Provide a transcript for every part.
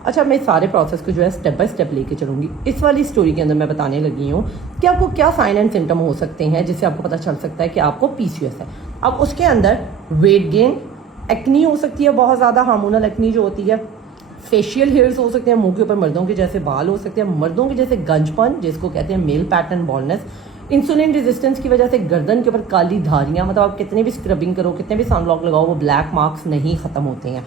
अच्छा, मैं सारे प्रोसेस को जो है स्टेप बाय स्टेप लेके चलूँगी। इस वाली स्टोरी के अंदर मैं बताने लगी हूँ कि आपको क्या साइन एंड सिम्टम हो सकते हैं जिससे आपको पता चल सकता है कि आपको पीसीओएस है। अब उसके अंदर वेट गेन, एक्नी हो सकती है, बहुत ज़्यादा हार्मोनल एक्नी जो होती है, फेशियल हेयर्स हो सकते हैं, मुंह के ऊपर मर्दों के जैसे बाल हो सकते हैं, मर्दों के जैसे गंजपन जिसको कहते हैं male pattern baldness, insulin resistance की वजह से गर्दन के ऊपर काली धारियाँ, मतलब आप कितने भी स्क्रबिंग करो, कितने भी सनब्लॉक लगाओ, वो ब्लैक मार्क्स नहीं खत्म होते हैं।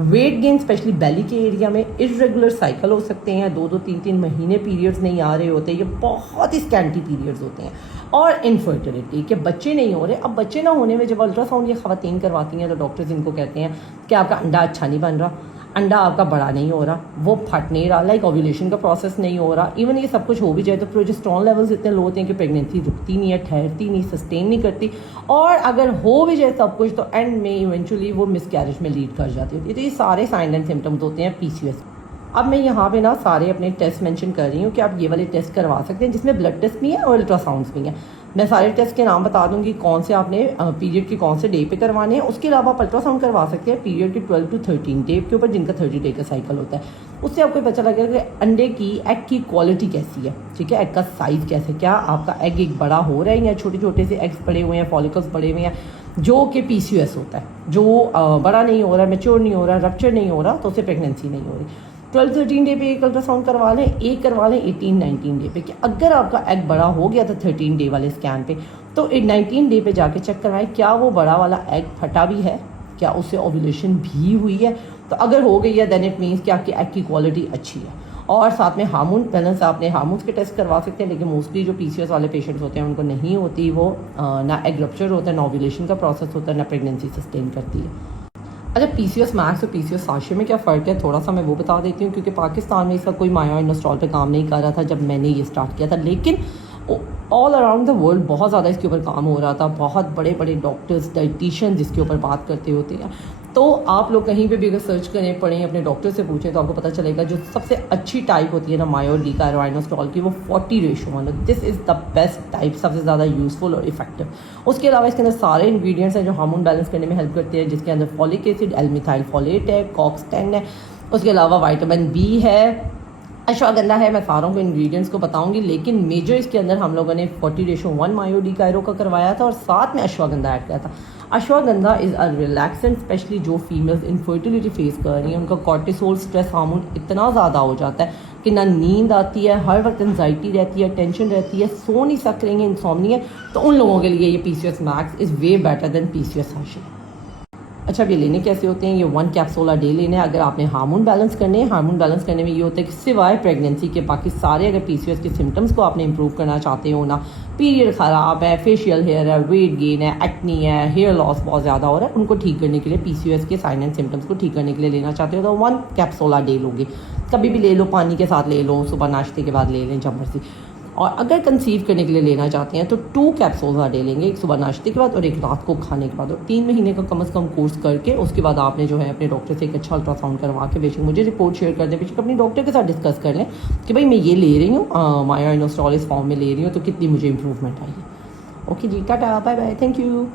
वेट गेन स्पेशली बेली के एरिया में, इरेगुलर साइकिल हो सकते हैं, 2-2 3-3 महीने पीरियड्स नहीं आ रहे होते, ये बहुत ही स्कैंटी पीरियड्स होते हैं। और इनफर्टिलिटी के बच्चे नहीं हो रहे। अब बच्चे ना होने में जब अल्ट्रासाउंड ये खवातीन करवाती हैं तो डॉक्टर्स इनको कहते हैं कि आपका अंडा अच्छा नहीं बन रहा, अंडा आपका बड़ा नहीं हो रहा, वो फट नहीं रहा, लाइक ओव्यूलेशन का प्रोसेस नहीं हो रहा। इवन ये सब कुछ हो भी जाए तो प्रोजेस्टेरॉन लेवल्स इतने लो होते हैं कि प्रेगनेंसी रुकती नहीं है, ठहरती नहीं, सस्टेन नहीं करती, और अगर हो भी जाए सब कुछ तो एंड में इवेंचुअली वो मिसकैरेज में लीड कर जाती है। तो ये सारे साइन एंड सिम्टम्स होते हैं पीसीओएस। अब मैं यहाँ पे ना सारे अपने टेस्ट मेंशन कर रही हूँ कि आप ये वाले टेस्ट करवा सकते हैं जिसमें ब्लड टेस्ट भी है और अल्ट्रासाउंड्स भी हैं। मैं सारे टेस्ट के नाम बता दूंगी, कौन से आपने पीरियड के कौन से डे पे करवाने हैं। उसके अलावा आप अल्ट्रासाउंड करवा सकते हैं पीरियड के 12 to 13 डे के ऊपर, जिनका 30 डे का साइकिल होता है। उससे आपको पता लगेगा कि अंडे की एग की क्वालिटी कैसी है, ठीक है, एग का साइज़ कैसे, क्या आपका एग एक बड़ा हो रहा है या छोटे छोटे से एग्स पड़े हुए हैं, फॉलिकल्स पड़े हुए हैं, जो कि पीसीओएस होता है। जो बड़ा नहीं हो रहा, मैच्योर नहीं हो रहा, रप्चर नहीं हो रहा, तो उससे प्रेगनेंसी नहीं हो रही। 12-13 डे पे एक अल्ट्रासाउंड करवा लें, एक करवा लें 18-19 डे पे, कि अगर आपका एग बड़ा हो गया था 13 डे वाले स्कैन पे, तो 19 डे पे जाके चेक करवाएं क्या वो बड़ा वाला एग फटा भी है, क्या उससे ओव्यूलेशन भी हुई है। तो अगर हो गई है देन इट मीन्स कि आपकी एग की क्वालिटी अच्छी है। और साथ में हार्मोन बैलेंस, आपने हार्मोन्स के टेस्ट करवा सकते हैं, लेकिन मोस्टली जो पीसीओएस वाले पेशेंट्स होते हैं उनको नहीं होती, वो ना एग रप्चर होता है, ना ओव्यूलेशन का प्रोसेस होता है, ना प्रेगनेंसी सस्टेन करती है। अच्छा, पीसीओएस मैक्स और पीसीओएस साशे में क्या फ़र्क है, थोड़ा सा मैं वो बता देती हूँ, क्योंकि पाकिस्तान में इसका कोई माया इनोस्टॉल पे काम नहीं कर रहा था जब मैंने ये स्टार्ट किया था, लेकिन ऑल अराउंड द वर्ल्ड बहुत ज़्यादा इसके ऊपर काम हो रहा था। बहुत बड़े बड़े डॉक्टर्स, डाइटिशियन जिसके ऊपर बात करते होते हैं। तो आप लोग कहीं पे भी अगर सर्च करें, पढ़ें, अपने डॉक्टर से पूछें तो आपको पता चलेगा जो सबसे अच्छी टाइप होती है ना मायो डी का आयनोस्टॉल की, वो 40:1। This is the best type, सबसे ज़्यादा यूजफुल और इफेक्टिव। उसके अलावा इसके अंदर सारे इंग्रेडिएंट्स हैं जो हार्मोन बैलेंस करने में हेल्प करते हैं, जिसके अंदर फॉलिक एसिड, एल्मिथाइल फोलेट है, कॉक्स-10 है, उसके अलावा विटामिन बी है, अश्वगंधा है। मैं सारों को इंग्रेडिएंट्स को बताऊंगी, लेकिन मेजर इसके अंदर हम लोगों ने 40:1 मायो डी कायरो का करवाया था और साथ में अश्वगंधा ऐड किया था। Ashwagandha is a relaxant, specially जो फीमेल्स इनफर्टिलिटी फेस कर रही हैं, उनका कॉर्टिसोल स्ट्रेस हार्मोन इतना ज़्यादा हो जाता है कि ना नींद आती है, हर वक्त एंजाइटी रहती है, टेंशन रहती है, सो नहीं सक रही हैं, इंसोम्निया। तो उन लोगों के लिए ये PCOS max is way better than PCOS हाशे। अच्छा, ये लेने कैसे होते हैं? ये 1 कैप्सूल अ डे लेने हैं अगर आपने हार्मोन बैलेंस करने हैं। हार्मोन बैलेंस करने में ये होता है कि सिवाय प्रेगनेंसी के बाकी सारे अगर पीसीओएस के सिम्टम्स को आपने इंप्रूव करना चाहते हो ना, पीरियड ख़राब है, फेशियल हेयर है, वेट गेन है, एक्नी है, हेयर लॉस बहुत ज़्यादा हो रहा है, उनको ठीक करने के लिए, पीसीओएस के साइन एंड सिम्टम्स को ठीक करने के लिए लेना चाहते हो तो 1 कैप्सूल अ डे लोगे। कभी भी ले लो, पानी के साथ ले लो, सुबह नाश्ते के बाद ले लें जब मर्जी। और अगर कंसीव करने के लिए लेना चाहते हैं तो 2 कैप्सूल्स आ डे लेंगे, एक सुबह नाश्ते के बाद और एक रात को खाने के बाद। और 3 महीने का कम से कम कोर्स करके उसके बाद आपने जो है अपने डॉक्टर से एक अच्छा अल्ट्रासाउंड करवा के बेशक मुझे रिपोर्ट शेयर कर दें, बेशक अपने डॉक्टर के साथ डिस्कस कर लें कि भाई मैं ये ले रही हूँ, मायो इनोस्टॉल इस फॉर्म में ले रही हूँ, तो कितनी मुझे इंप्रूवमेंट आई है। ओके जी, tata, bye bye, thank you.